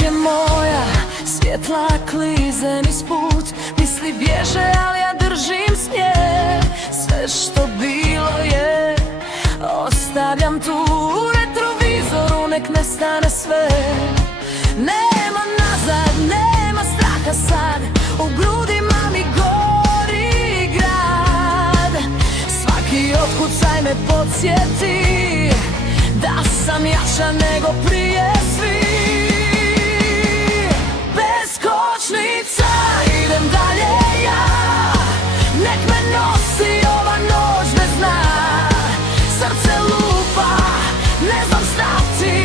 je moja svjetla klize niz put. Misli bježe, ali ja držim smjer. Sve što bilo je ostavljam tu u retrovizoru, nek nestane sve. Nema nazad, nema straha sad, u grudima mi gori grad. Svaki otkucaj me podsjeti da sam jača nego prije svih. Bez kočnica idem dalje ja, nek me nosi ova noć bez dna. Srce lupa, ne znam stati,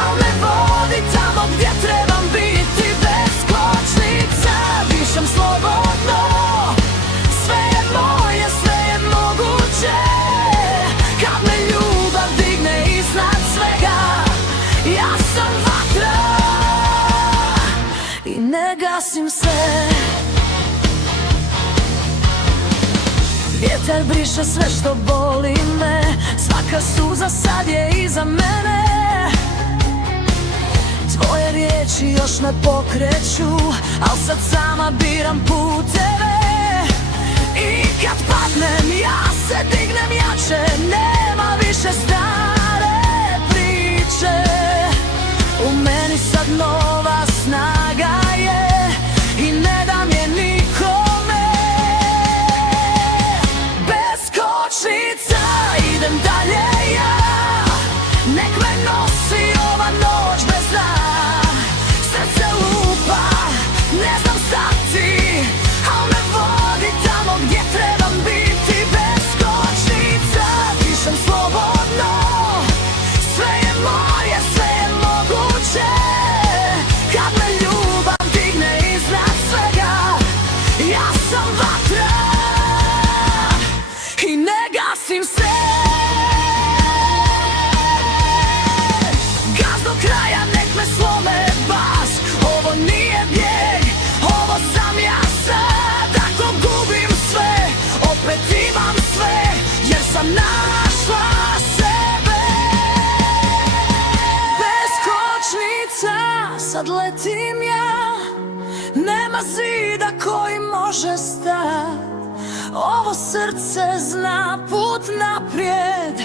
al me vodi tamo gdje trebam biti. Bez kočnica dišem slobodno, sve je moje, sve je moguće. Kad me ljubav digne iznad svega, ja sam vatra i ne gasim se. Vjetar briše sve što boli me, svaka suza sad je iza mene. Tvoje riječi još me pokreću, al sad sama biram puteve. I kad padnem ja se dignem jače, nema više stare priče. U meni sad nova snaga je i ne dam je nikome. Bez kočnica idem dalje ja, nek me nosi ova noć bez dna. Srce lupa, ne znam stati, al me vodi tamo gdje trebam biti. Bez kočnica dišem slobodno, sve je moje, sve je moguće. Kad me ljubav digne iznad svega, ja sam vatra i ne gasim se. Gaz do kraja, nek me slome baš, ovo nije bijeg, ovo sam ja sad. Ako gubim sve, opet imam sve, jer sam našla sebe. Bez kočnica sad letim ja, nema zida koji može stat. Ovo srce zna put naprijed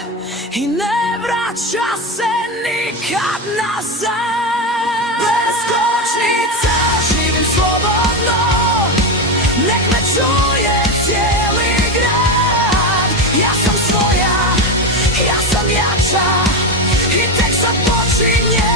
i ne vraća se nikad nazad. Bez kočnica živim slobodno, nek me čuje cijeli grad. Ja sam svoja, ja sam jača i tek sad počinje